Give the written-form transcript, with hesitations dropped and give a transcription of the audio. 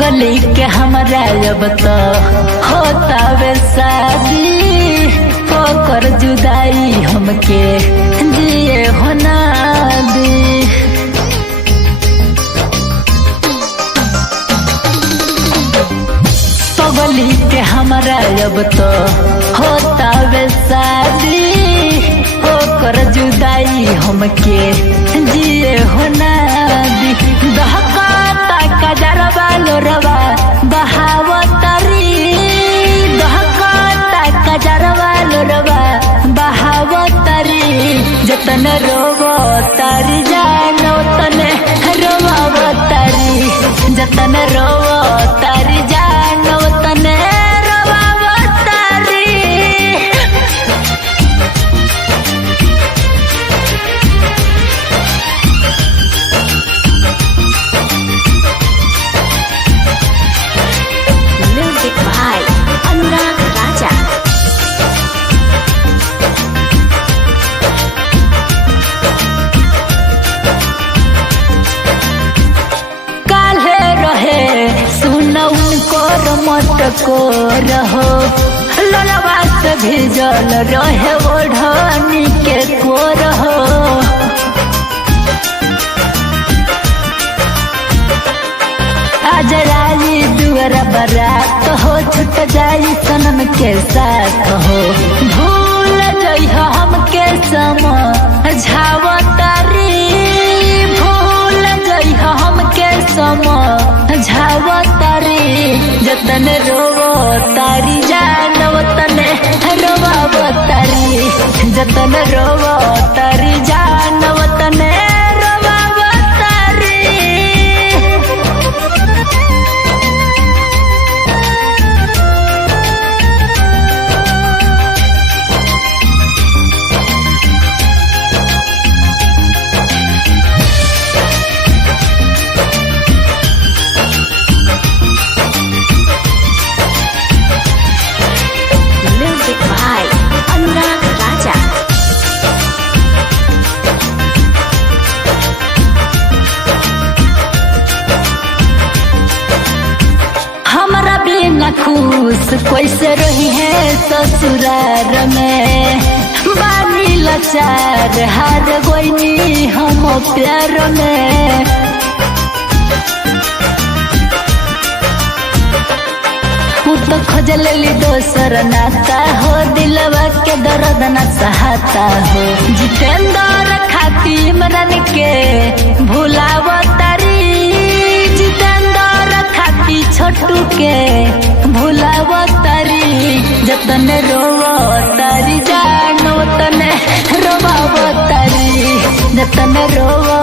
पगली के हमरा अब तो होता वे शादी कर जुदाई हमके जिए होना दी। पगली के हमरा अब तो होता वे शादी कर जुदाई हमके जिए होना दी। दहकाता कजरवा लोरवा बहावतरी दहकाता कजरवा लोरवा बहावतरी जतन रोवो तारी जानो तने रोवावतरी जतन रोवो तारी जानो तने रोवावतरी। Music by Anurag Raja. काले रहे सुनऊ कर मत को रहो ललवा से भिजल रहे ओढ़नी के को रहो। आज राजी दुआरा बारात हो छुट जाई सनम के साथ हो भूल जइह हमके समझावतारी भूल जइह हमके समझावतारी जतन रोवो तारी जानव तने रोवावतारी जतन रोवो तारी जानव तने रोवावतारी। Music by Anurag Raja. हमरा बिना खुश कैसे रही है ससुरार में बानी लाचार हार गोइनी हम प्यार में। उ तो खोजल ली दोसर नाता हो दिलवा के दर्द न सहाता हो जितेंद्र खाती इमरान के भुलावतारी जितेंद्र खाती छोटू के भुलावतारी जतन रोवतारी जानो तने रोवावतारी जतन रोवा